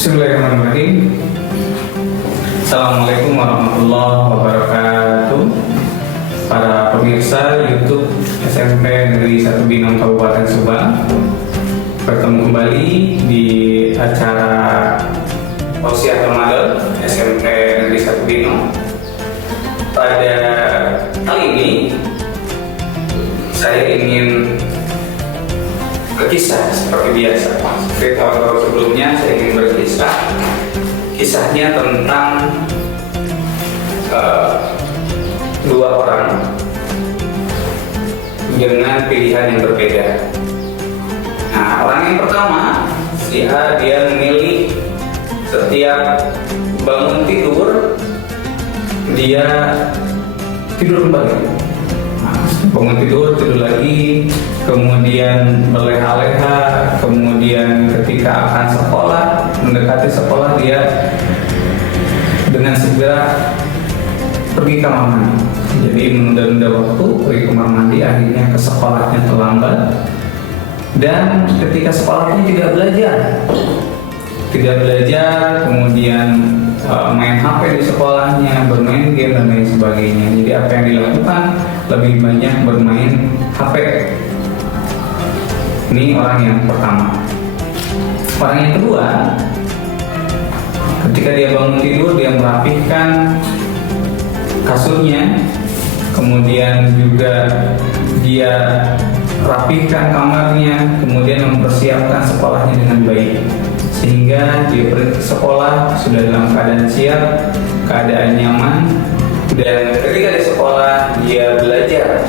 Bismillahirrahmanirrahim. Assalamualaikum warahmatullahi wabarakatuh. Para pemirsa YouTube SMP Negeri 1 Binong Kabupaten Subang, bertemu kembali di acara Tausiah Ramadan SMP Negeri 1 Binong. Pada kali ini saya ingin berkisah seperti biasa. Seperti tahun-tahun sebelumnya saya ingin berkisah. Kisahnya tentang dua orang dengan pilihan yang berbeda. Nah, orang yang pertama, si A, dia memilih setiap bangun tidur dia tidur kembali. Bangun tidur lagi, kemudian berleha-leha, kemudian ketika akan sekolah, mendekati sekolah dia dengan segera pergi ke kamar mandi. Jadi menunda-nunda waktu, pergi ke kamar mandi, akhirnya ke sekolahnya terlambat. Dan ketika sekolahnya tidak belajar, kemudian main HP di sekolahnya, bermain game dan lain sebagainya. Jadi apa yang dilakukan? Lebih banyak bermain HP. Ini orang yang pertama. Orang yang kedua, ketika dia bangun tidur, dia merapihkan kasurnya, kemudian juga dia rapihkan kamarnya, kemudian mempersiapkan sekolahnya dengan baik. Sehingga dia pergi ke sekolah sudah dalam keadaan siap, keadaan nyaman, dan ketika di sekolah dia belajar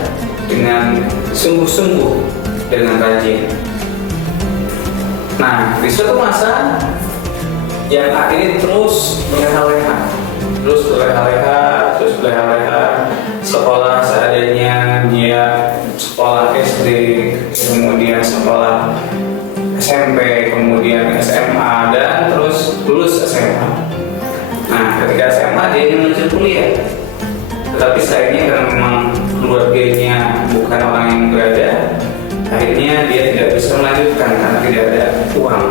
dengan sungguh-sungguh, dengan rajin. Nah, di suatu masa yang A ini terus berleha-leha, sekolah seadanya, dia sekolah SD, kemudian sekolah SMP, kemudian SMA, dan terus lulus SMA. Nah, ketika SMA dia ingin menuju kuliah, tetapi sayangnya karena memang keluarganya bukan orang yang berada, akhirnya dia tidak bisa melanjutkan karena tidak ada uang.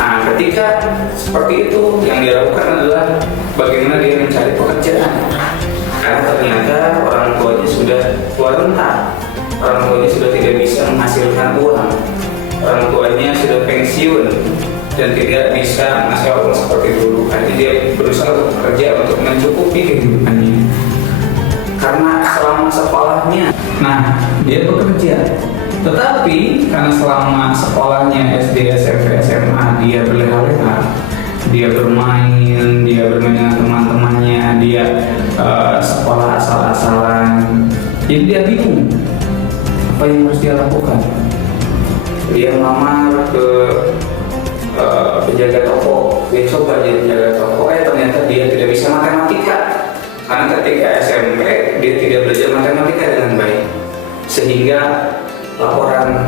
Nah, ketika seperti itu, yang dia lakukan adalah bagaimana dia mencari pekerjaan, karena ternyata orang tuanya sudah tua renta, orang tuanya sudah tidak bisa menghasilkan uang, orang tuanya sudah pensiun dan tidak bisa mengasih uang seperti dulu. Akhirnya dia berusaha untuk bekerja untuk mencukupi kehidupannya. Karena selama sekolahnya, nah dia bekerja. Tetapi karena selama sekolahnya SD, SMP, SMA dia berleha-leha, dia bermain dengan teman-temannya, dia sekolah asal-asalan. Jadi dia bingung apa yang harus dia lakukan. Dia melamar ke penjaga toko, dia coba jadi penjaga toko, ternyata dia tidak bisa matematika. Karena ketika SMP dia tidak belajar matematika dengan baik, sehingga laporan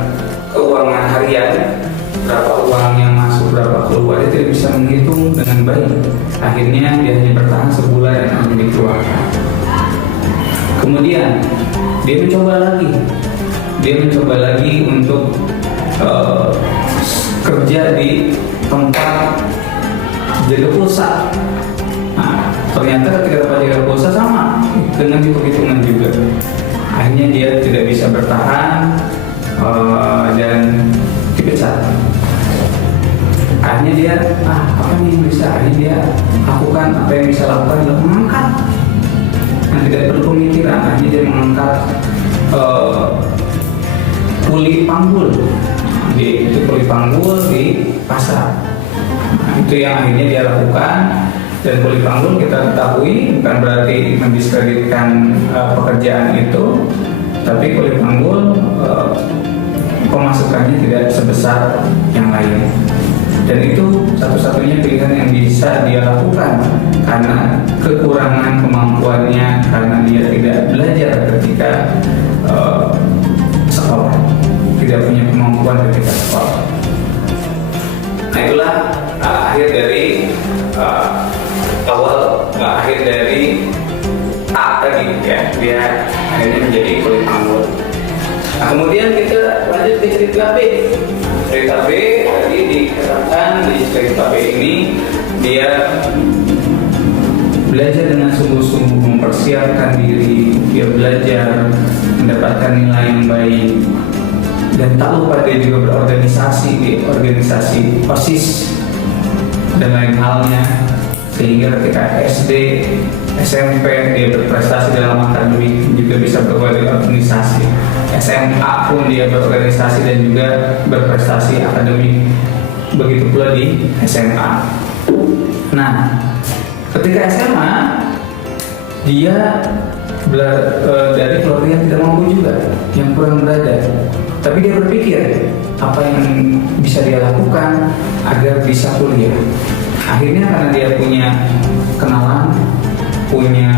keuangan harian, berapa uang yang masuk, berapa keluar, dia tidak bisa menghitung dengan baik. Akhirnya dia hanya bertahan sebulan dan akhirnya dikeluarkan. Kemudian dia mencoba lagi untuk kerja di tempat jaga pulsa. Nah, ternyata ketika tempat jaga pulsa sama dengan hitung-hitungan juga. Akhirnya dia tidak bisa bertahan dan dipecat. Akhirnya dia apa nih yang bisa? Akhirnya dia lakukan apa yang bisa lakukan adalah mengangkat. Nah, tidak perlu pemikiran. Akhirnya dia mengangkat kuli panggul. Itu kuli panggul di pasar. Nah, itu yang akhirnya dia lakukan. Dan kuli panggul kita ketahui bukan berarti mendiskreditkan pekerjaan itu, tapi kuli panggul pemasukannya tidak sebesar yang lain. Dan itu satu-satunya pilihan yang bisa dia lakukan karena kekurangan kemampuannya, karena dia tidak belajar ketika sekolah, tidak punya kemampuan ketika sekolah. Nah, itulah akhir dari akhir dari A tadi ya, dia akhirnya menjadi kuli panggul. Nah, kemudian kita lanjut ke cerita B. Cerita B tadi dikatakan di cerita B ini dia belajar dengan sungguh-sungguh, mempersiapkan diri, dia belajar mendapatkan nilai yang baik, dan tak lupa dia juga berorganisasi di organisasi OSIS dan lain halnya, sehingga ketika SD, SMP dia berprestasi dalam akademik, juga bisa berbagai organisasi. SMA pun dia berorganisasi dan juga berprestasi akademik, begitu pula di SMA. Nah, ketika SMA dia dari keluarga yang tidak mampu juga, yang kurang berada, tapi dia berpikir apa yang bisa dia lakukan agar bisa kuliah. Akhirnya karena dia punya kenalan, punya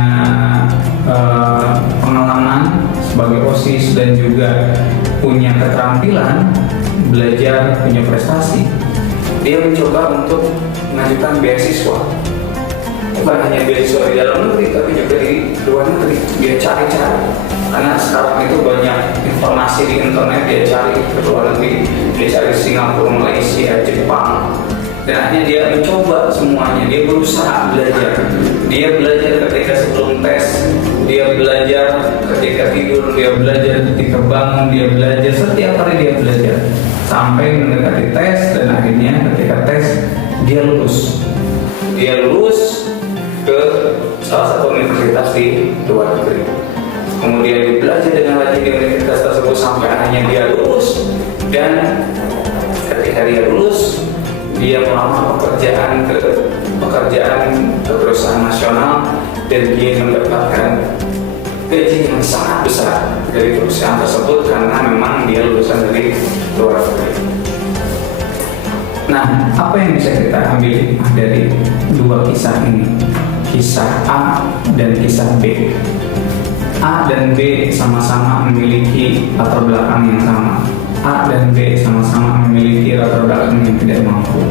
pengalaman sebagai OSIS dan juga punya keterampilan belajar, punya prestasi, dia mencoba untuk mengajukan beasiswa. Bukan hanya beasiswa di dalam negeri, tapi juga di luar negeri. Dia cari-cari, karena sekarang itu banyak informasi di internet. Dia cari ke luar negeri, dia cari Singapura, Malaysia, Jepang, dan akhirnya dia mencoba semuanya. Dia berusaha belajar. Dia belajar ketika sebelum tes, dia belajar ketika tidur, dia belajar ketika bangun, dia belajar setiap hari, dia belajar sampai mendekati tes, dan akhirnya ketika tes dia lulus. Dia lulus ke salah satu universitas di luar negeri. Kemudian dia belajar dengan rajin di universitas tersebut sampai akhirnya dia lulus, dan ketika dia lulus dia melamar pekerjaan ke perusahaan nasional, dan dia mendapatkan gaji yang sangat besar dari perusahaan tersebut karena memang dia lulusan dari luar negeri. Nah, apa yang bisa kita ambil dari dua kisah ini? Kisah A dan kisah B. A dan B sama-sama memiliki latar belakang yang sama. A dan B sama-sama memiliki latar belakang yang tidak mampu.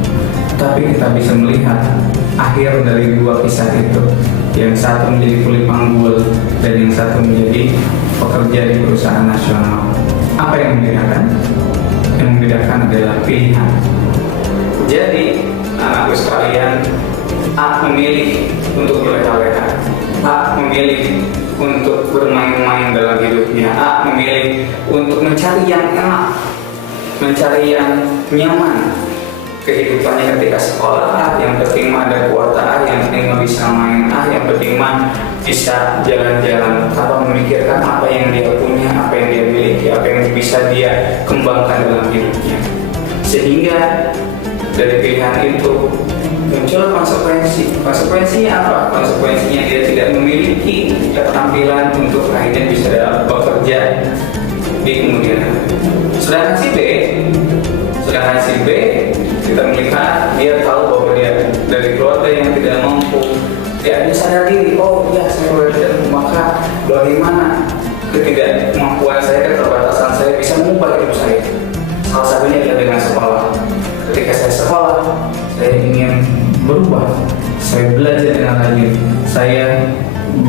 Tapi kita bisa melihat akhir dari dua kisah itu. Yang satu menjadi kulit panggul dan yang satu menjadi pekerja di perusahaan nasional. Apa yang membedakan? Yang membedakan adalah pilihan. Jadi, anakku sekalian, A memilih untuk berleha-leha, A memilih untuk bermain-main dalam hidupnya, A memilih untuk mencari yang enak, mencari yang nyaman kehidupannya ketika sekolah. Yang penting mah ada kuota A, yang penting mah bisa main A, yang penting mah bisa jalan-jalan, tanpa memikirkan apa yang dia punya, apa yang dia miliki, apa yang bisa dia kembangkan dalam hidupnya. Sehingga dari pilihan itu muncul konsekuensi. Konsekuensinya apa? Konsekuensinya dia tidak memiliki keterampilan untuk akhirnya bisa bekerja di kemudian hari. Sedangkan si B kita melihat dia tahu bahwa dia dari keluarga yang tidak mampu. Dia sadar diri, oh ya saya keluarga tidak mampu, maka bagaimana ketidakmampuan saya, keterbatasan saya bisa mengubah hidup saya. Salah satunya adalah dengan sekolah. Ketika saya sekolah, saya ingin berubah. Saya belajar dengan rajin. Saya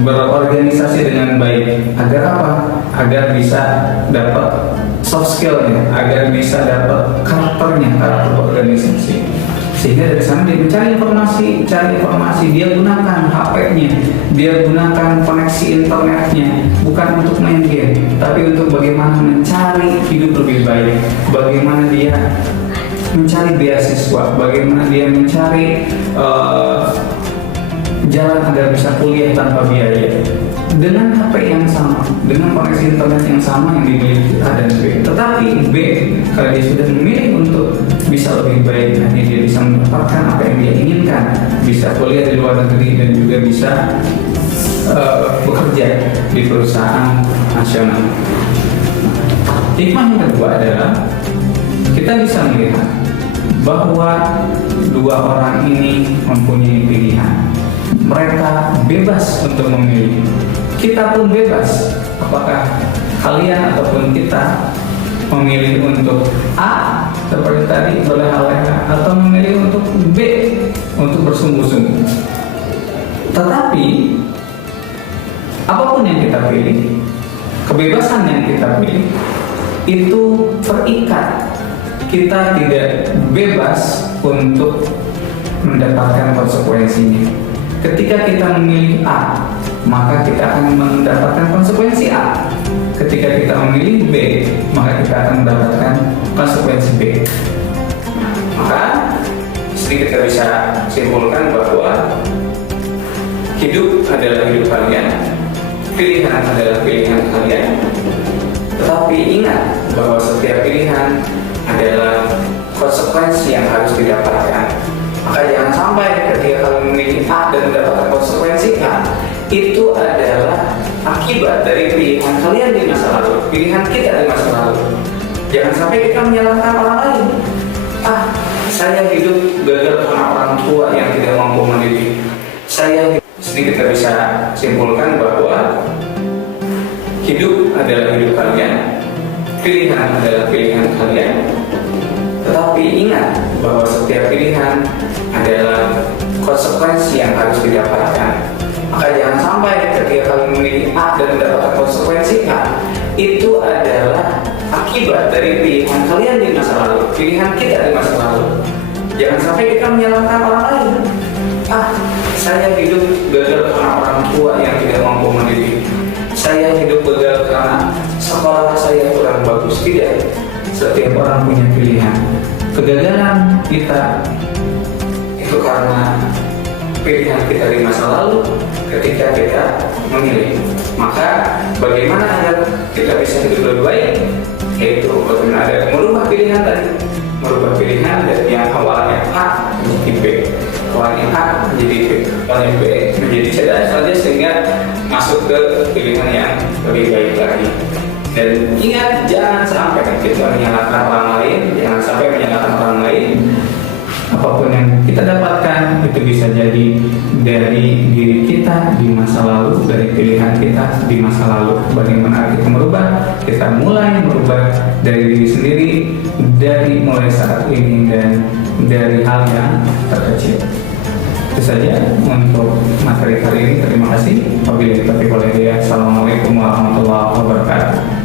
berorganisasi dengan baik. Agar apa? Agar bisa dapat soft skill-nya, agar bisa dapat karakter organisasi. Sehingga dari sana dia mencari informasi, dia gunakan HP-nya, dia gunakan koneksi internetnya, bukan untuk main game, tapi untuk bagaimana mencari hidup lebih baik, bagaimana dia mencari beasiswa, bagaimana dia mencari jalan agar bisa kuliah tanpa biaya dengan HP yang sama, dengan koneksi internet yang sama yang dimiliki A dan B. Tetapi B, kalau dia sudah memilih untuk bisa lebih baik, nanti dia bisa mendapatkan apa yang dia inginkan, bisa kuliah di luar negeri dan juga bisa bekerja di perusahaan nasional. Hikmah yang kedua adalah kita bisa melihat bahwa dua orang ini mempunyai pilihan. Mereka bebas untuk memilih. Kita pun bebas. Apakah kalian ataupun kita memilih untuk A seperti tadi berleha-leha, atau memilih untuk B untuk bersungguh-sungguh. Tetapi apapun yang kita pilih, kebebasan yang kita pilih itu terikat. kita tidak bebas untuk mendapatkan konsekuensinya. Ketika kita memilih A, maka kita akan mendapatkan konsekuensi A. Ketika kita memilih B, maka kita akan mendapatkan konsekuensi B. Maka sedikit kita bisa simpulkan bahwa hidup adalah hidup kalian, pilihan adalah pilihan kalian. Tetapi ingat bahwa setiap pilihan adalah konsekuensi yang harus didapatkan. Maka jangan sampai ketika kalian memilih A dan mendapatkan konsekuensi A, itu adalah akibat dari pilihan kalian di masa lalu, pilihan kita di masa lalu. Jangan sampai kita menyalahkan orang lain. Saya hidup gagal karena orang tua yang tidak mampu mendidik. Sedikit kita bisa simpulkan bahwa hidup adalah hidup kalian, pilihan adalah pilihan kalian. Tetapi ingat bahwa setiap pilihan adalah konsekuensi yang harus didapatkan. Maka jangan sampai ketika kalian memilih A dan mendapatkan konsekuensi A, itu adalah akibat dari pilihan kalian di masa lalu, pilihan kita di masa lalu. Jangan sampai kita menyalahkan orang lain. Saya hidup gagal karena orang tua yang tidak mampu mendidik. Saya hidup gagal karena sekolah saya kurang bagus. Tidak. Setiap orang punya pilihan. Kegagalan kita itu karena pilihan kita di masa lalu ketika kita memilih. Maka bagaimana agar kita bisa hidup lebih baik? Yaitu bagaimana ada merubah pilihan tadi. Merubah pilihan dari yang awalnya A menjadi B, awalnya A menjadi B, awalnya B menjadi C dan saja sehingga masuk ke pilihan yang lebih baik lagi. Dan ingat, jangan sampai kita menyalahkan orang lain, jangan sampai menyalahkan orang lain. Apapun yang kita dapatkan itu bisa jadi dari diri kita di masa lalu, dari pilihan kita di masa lalu. Bagaimana kita merubah? Kita mulai merubah dari diri sendiri, dari mulai saat ini dan dari hal yang terkecil. Itu saja untuk materi kali ini. Terima kasih. Wabillahi taufiq wal hidayah. Assalamualaikum warahmatullahi wabarakatuh.